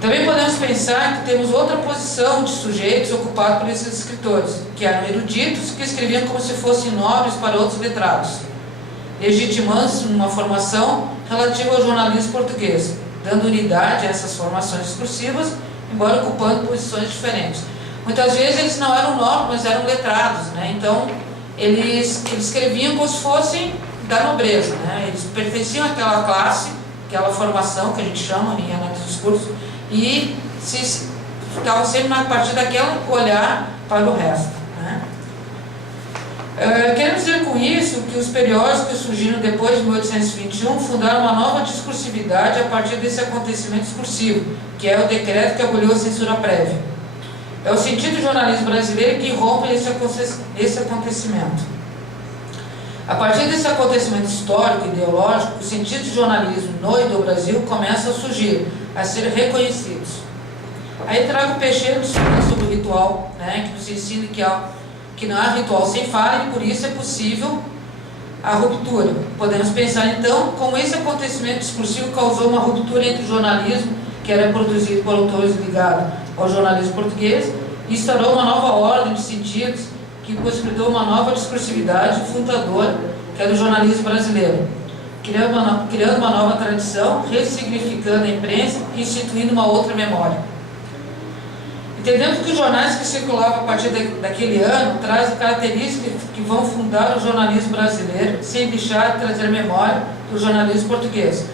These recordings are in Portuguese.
Também podemos pensar que temos outra posição de sujeitos ocupada por esses escritores, que eram eruditos que escreviam como se fossem nobres para outros letrados, legitimando-se uma formação relativa ao jornalismo português, dando unidade a essas formações discursivas, embora ocupando posições diferentes. Muitas vezes eles não eram nobres, mas eram letrados, né? Então eles escreviam como se fossem da nobreza, né? Eles pertenciam àquela classe, aquela formação que a gente chama em análise do discurso, e estavam sempre a partir daquele olhar para o resto, né? Queremos dizer com isso que os periódicos que surgiram depois de 1821 fundaram uma nova discursividade a partir desse acontecimento discursivo, que é o decreto que aboliu a censura prévia. É o sentido do jornalismo brasileiro que rompe esse acontecimento. A partir desse acontecimento histórico e ideológico, os sentidos de jornalismo no e do Brasil começam a surgir, a ser reconhecidos. Aí trago o Peixeiro sobre o ritual, né, que nos ensina que não há ritual sem falha e por isso é possível a ruptura. Podemos pensar então como esse acontecimento discursivo causou uma ruptura entre o jornalismo, que era produzido por autores ligados ao jornalismo português, e instaurou uma nova ordem de sentidos que possibilitou uma nova discursividade fundadora, que é do jornalismo brasileiro, criando uma nova tradição, ressignificando a imprensa e instituindo uma outra memória. Entendemos que os jornais que circulavam a partir daquele ano trazem características que vão fundar o jornalismo brasileiro, sem deixar de trazer memória do jornalismo português.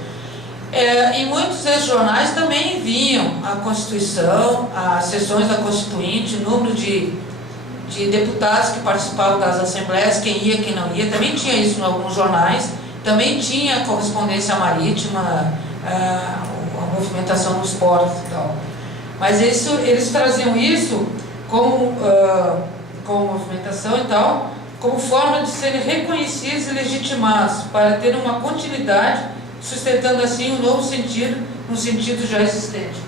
E muitos desses jornais também enviam a Constituição, as sessões da Constituinte, o número de deputados que participavam das assembleias, quem ia, quem não ia, também tinha isso em alguns jornais, também tinha correspondência marítima, a movimentação nos portos e tal. Mas eles traziam isso como movimentação e tal, como forma de serem reconhecidos e legitimados, para ter uma continuidade, sustentando assim um novo sentido, no sentido já existente.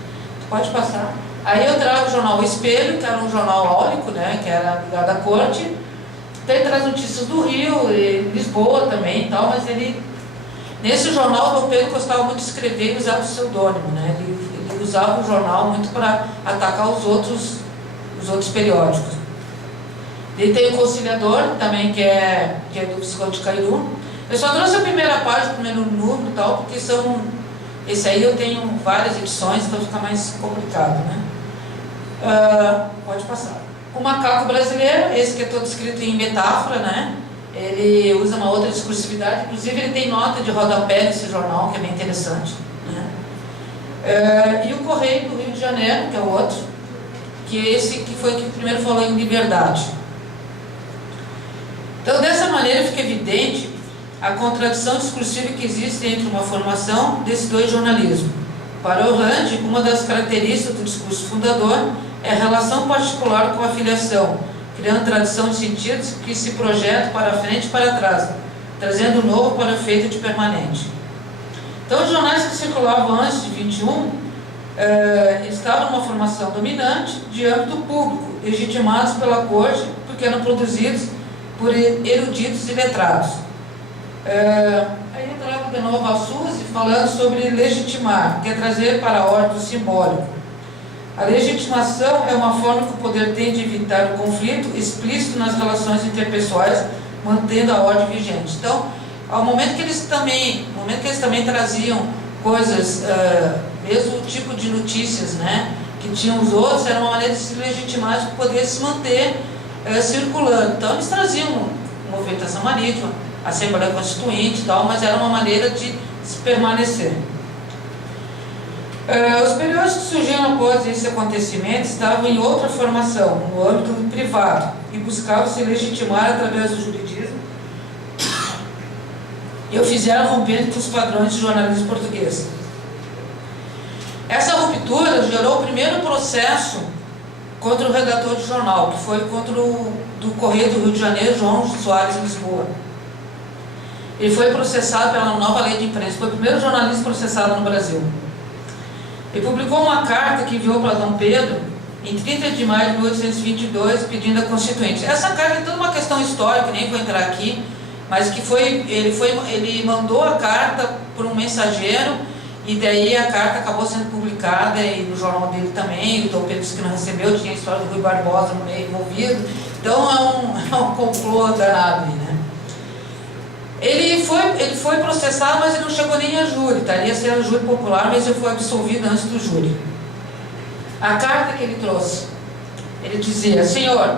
Pode passar. Aí eu trago o jornal O Espelho, que era um jornal áulico, né, que era ligado à corte. Ele traz notícias do Rio, e Lisboa também e tal, mas nesse jornal o Dom Pedro gostava muito de escrever e usava o pseudônimo, né? Ele usava o jornal muito para atacar os outros periódicos. Ele tem o Conciliador, também, que é do Visconde de Cairu. Eu só trouxe a primeira página, o primeiro número e tal, porque esse aí eu tenho várias edições, então fica mais complicado, né? Pode passar. O Macaco Brasileiro, esse que é todo escrito em metáfora, né? Ele usa uma outra discursividade, inclusive ele tem nota de rodapé nesse jornal, que é bem interessante, né? E o Correio do Rio de Janeiro, que é o outro, que é esse que foi que primeiro falou em liberdade. Então, dessa maneira fica evidente a contradição discursiva que existe entre uma formação desses dois jornalismos. Para Orlandi, uma das características do discurso fundador é a relação particular com a filiação, criando tradição de sentidos que se projetam para frente e para trás, trazendo o novo para o efeito de permanente. Então, os jornais que circulavam antes de 21 estavam numa formação dominante de âmbito público, legitimados pela corte, porque eram produzidos por eruditos e letrados. Aí eu trago de novo a Suzy falando sobre legitimar, que é trazer para a ordem do simbólico. A legitimação é uma forma que o poder tem de evitar o conflito explícito nas relações interpessoais, mantendo a ordem vigente. Então, ao momento que eles também traziam coisas, mesmo tipo de notícias, né, que tinham os outros, era uma maneira de se legitimar, de poder se manter circulando. Então, eles traziam movimentação marítima, Assembleia Constituinte e tal, mas era uma maneira de se permanecer. Os periódicos que surgiram após esse acontecimento estavam em outra formação, no âmbito privado, e buscavam se legitimar através do juridismo e o fizeram rompendo com os padrões de jornalismo português. Essa ruptura gerou o primeiro processo contra o redator do jornal, que foi contra do Correio do Rio de Janeiro, João Soares Lisboa. Ele foi processado pela nova lei de imprensa, foi o primeiro jornalista processado no Brasil. Ele publicou uma carta que enviou para Dom Pedro em 30 de maio de 1822, pedindo a Constituinte. Essa carta é toda uma questão histórica, nem vou entrar aqui, mas que ele mandou a carta por um mensageiro e daí a carta acabou sendo publicada e no jornal dele também. O Dom Pedro disse que não recebeu, tinha a história do Rui Barbosa no meio envolvido, então é um complô danado aí, né? Ele foi processado, mas ele não chegou nem a júri, tá? Ele ia ser a júri popular, mas ele foi absolvido antes do júri. A carta que ele trouxe, ele dizia: Senhor,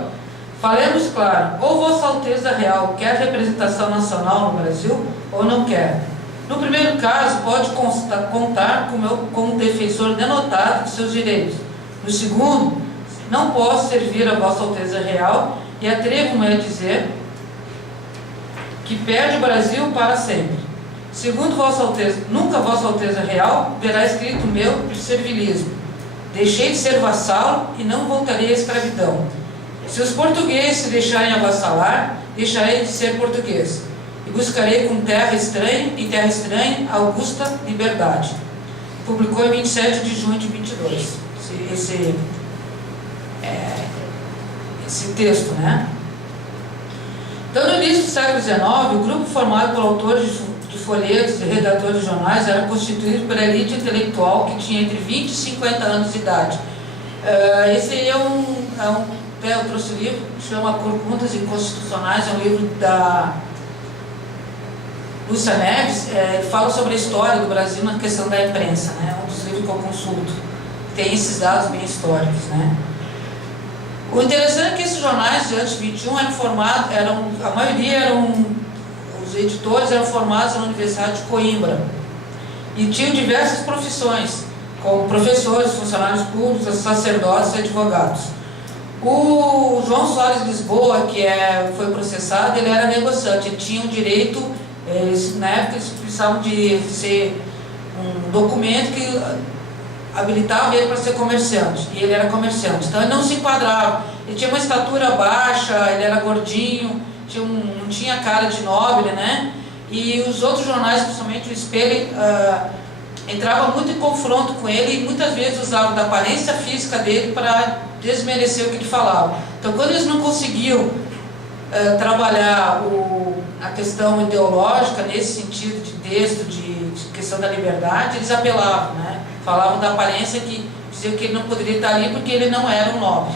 falemos claro, ou Vossa Alteza Real quer representação nacional no Brasil ou não quer? No primeiro caso, pode contar com um defensor denotado de seus direitos. No segundo, não posso servir a Vossa Alteza Real e atrevo-me a dizer que perde o Brasil para sempre. Segundo Vossa Alteza, nunca Vossa Alteza Real verá escrito meu de servilismo. Deixei de ser vassalo e não voltarei à escravidão. Se os portugueses se deixarem avassalar, deixarei de ser português. E buscarei em terra estranha, augusta liberdade. Publicou em 27 de junho de 22. Esse texto, né? Então, no início do século XIX, o grupo formado por autores de folhetos e redatores de jornais era constituído por elite intelectual que tinha entre 20 e 50 anos de idade. Esse aí eu trouxe um livro que chama Corcundas Inconstitucionais, é um livro da Lúcia Neves. Ele fala sobre a história do Brasil na questão da imprensa, né? É um dos livros que eu consulto. Tem esses dados bem históricos, né? O interessante é que esses jornais de antes de 21 eram formados, a maioria os editores eram formados na Universidade de Coimbra e tinham diversas profissões, como professores, funcionários públicos, sacerdotes e advogados. O João Soares Lisboa, que foi processado, ele era negociante, ele tinha um direito, na época eles precisavam de ser um documento que habilitava ele para ser comerciante, e ele era comerciante, então ele não se enquadrava. Ele tinha uma estatura baixa, ele era gordinho, não tinha cara de nobre, né? E os outros jornais, principalmente o Espelho, entravam muito em confronto com ele e muitas vezes usavam da aparência física dele para desmerecer o que ele falava. Então, quando eles não conseguiam trabalhar a questão ideológica nesse sentido de texto, de questão da liberdade, eles apelavam, né? Falavam da aparência, que diziam que ele não poderia estar ali porque ele não era um nobre.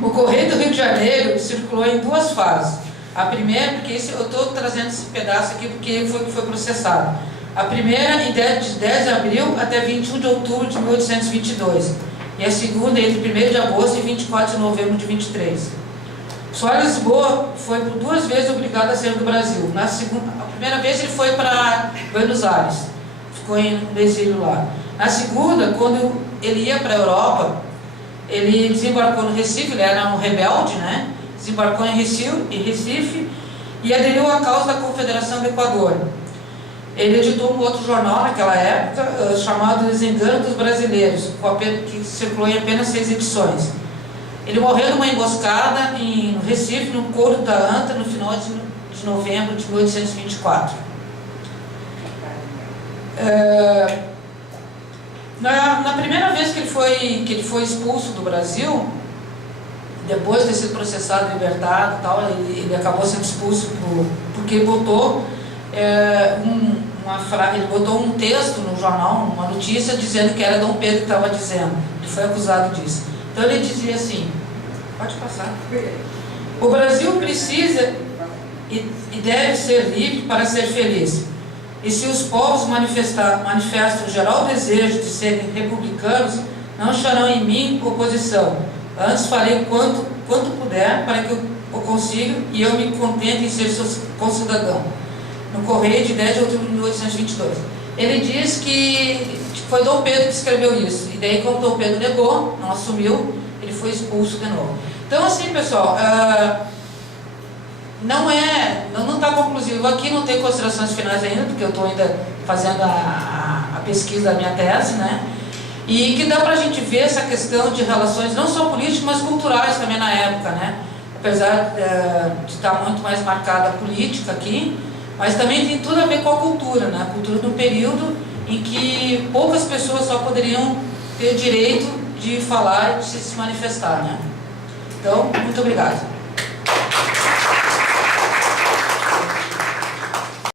O Correio do Rio de Janeiro circulou em duas fases. A primeira, porque eu estou trazendo esse pedaço aqui porque ele foi processado. A primeira de 10 de abril até 21 de outubro de 1822. E a segunda entre 1º de agosto e 24 de novembro de 23. Soares Lisboa foi por 2 vezes obrigado a sair do Brasil. A primeira vez ele foi para Buenos Aires, ficou em exílio lá. Na segunda, quando ele ia para a Europa, ele desembarcou no Recife, ele era um rebelde, né? Desembarcou em Recife e aderiu à causa da Confederação do Equador. Ele editou um outro jornal naquela época, chamado Desengano dos Brasileiros, que circulou em apenas 6 edições. Ele morreu numa emboscada em Recife, no Coro da Anta, no final de novembro de 1824. Na primeira vez que ele foi expulso do Brasil, depois de ter sido processado, libertado e tal, ele acabou sendo expulso porque ele botou ele botou um texto no jornal, uma notícia, dizendo que era Dom Pedro que estava dizendo. Ele foi acusado disso. Então ele dizia assim, pode passar. O Brasil precisa e deve ser livre para ser feliz. E se os povos manifestam o geral desejo de serem republicanos, não acharão em mim oposição. Antes farei quanto puder para que eu consiga e eu me contente em ser seu concidadão. No Correio de 10 de outubro de 1822. Ele diz que foi Dom Pedro que escreveu isso. E daí, como Dom Pedro negou, não assumiu, ele foi expulso de novo. Então, assim, pessoal, não está conclusivo. Aqui não tem considerações finais ainda, porque eu estou ainda fazendo a pesquisa da minha tese, né? E que dá para a gente ver essa questão de relações, não só políticas, mas culturais também na época, né? Apesar de estar muito mais marcada a política aqui, mas também tem tudo a ver com a cultura, né? A cultura do período em que poucas pessoas só poderiam ter direito de falar e de se manifestar, né? Então, muito obrigado.